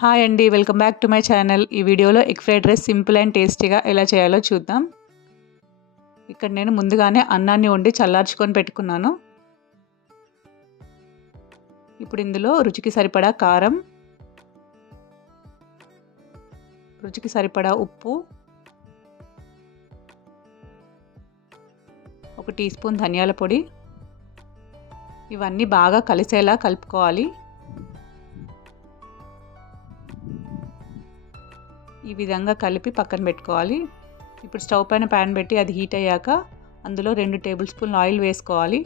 Hi అండి, welcome back to my channel. ఈ వీడియోలో egg fried rice simple and టేస్టీగా ఎలా చేయాలో చూద్దాం. ఇక్కడ నేను ముందుగానే అన్నాన్ని వండి చల్లార్చుకొని పెట్టుకున్నాను. ఇప్పుడు ఇందులో రుచికి సరిపడా కారం, రుచికి సరిపడా ఉప్పు, 1 టీ స్పూన్ ధనియాల పొడి, ఇవన్నీ బాగా కలిసేలా కలుపుకోవాలి. ఈ విధంగా కలిపి పక్కన పెట్టుకోవాలి. ఇప్పుడు స్టవ్ పైన ప్యాన్ పెట్టి అది హీట్ అయ్యాక అందులో 2 టేబుల్ స్పూన్లు ఆయిల్ వేసుకోవాలి.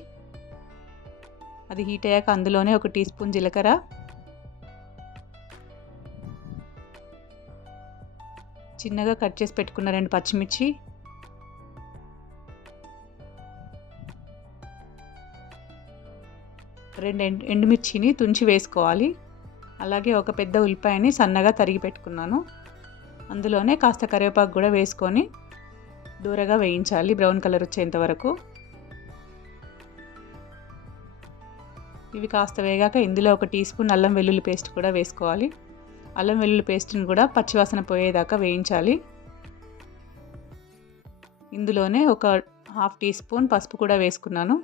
అది హీట్ అయ్యాక అందులోనే 1 టీ స్పూన్ జీలకర్ర, చిన్నగా కట్ చేసి పెట్టుకున్న 2 పచ్చిమిర్చి, రెండు ఎండుమిర్చిని తుంచి వేసుకోవాలి. అలాగే ఒక పెద్ద ఉల్లిపాయని సన్నగా తరిగి పెట్టుకున్నాను. అందులోనే కాస్త కరివేపాకు కూడా వేసుకొని దూరగా వేయించాలి, బ్రౌన్ కలర్ వచ్చేంత వరకు. ఇవి కాస్త వేగాక ఇందులో 1 టీ స్పూన్ అల్లం వెల్లుల్లి పేస్ట్ కూడా వేసుకోవాలి. అల్లం వెల్లుల్లి పేస్ట్ని కూడా పచ్చివాసన పోయేదాకా వేయించాలి. ఇందులోనే ఒక 1/2 టీ స్పూన్ పసుపు కూడా వేసుకున్నాను.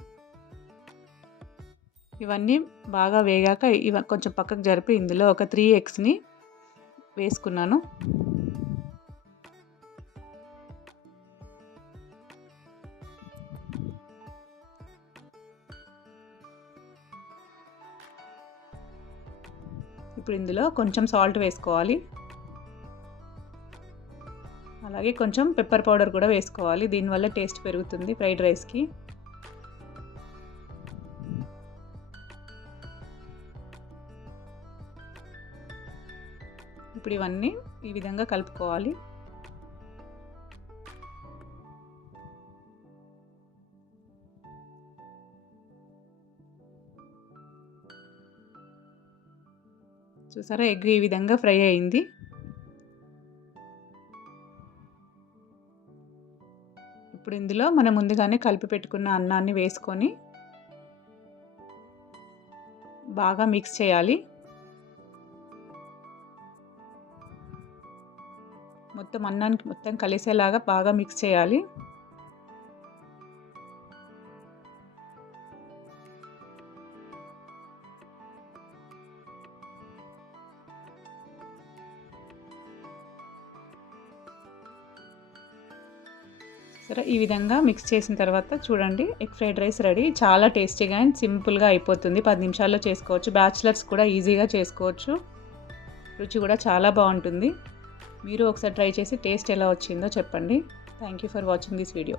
ఇవన్నీ బాగా వేగాక కొంచెం పక్కకు జరిపి ఇందులో ఒక 3 ఎగ్స్ని వేసుకున్నాను. ఇప్పుడు ఇందులో కొంచెం సాల్ట్ వేసుకోవాలి. అలాగే కొంచెం పెప్పర్ పౌడర్ కూడా వేసుకోవాలి. దీనివల్ల టేస్ట్ పెరుగుతుంది ఫ్రైడ్ రైస్కి. ఇప్పుడు ఇవన్నీ ఈ విధంగా కలుపుకోవాలి. చూసారా, ఎగ్ ఈ విధంగా ఫ్రై అయింది. ఇప్పుడు ఇందులో మనం ముందుగానే కలిపి పెట్టుకున్న అన్నాన్ని వేసుకొని బాగా మిక్స్ చేయాలి. అన్నానికి మొత్తం కలిసేలాగా బాగా మిక్స్ చేయాలి. సరే, ఈ విధంగా మిక్స్ చేసిన తర్వాత చూడండి, ఎగ్ ఫ్రైడ్ రైస్ రెడీ. చాలా టేస్టీగా అండ్ సింపుల్గా అయిపోతుంది. 10 నిమిషాల్లో చేసుకోవచ్చు. బ్యాచిలర్స్ కూడా ఈజీగా చేసుకోవచ్చు. రుచి కూడా చాలా బాగుంటుంది. మీరు ఒకసారి ట్రై చేసి టేస్ట్ ఎలా వచ్చిందో చెప్పండి. Thank you for watching this video.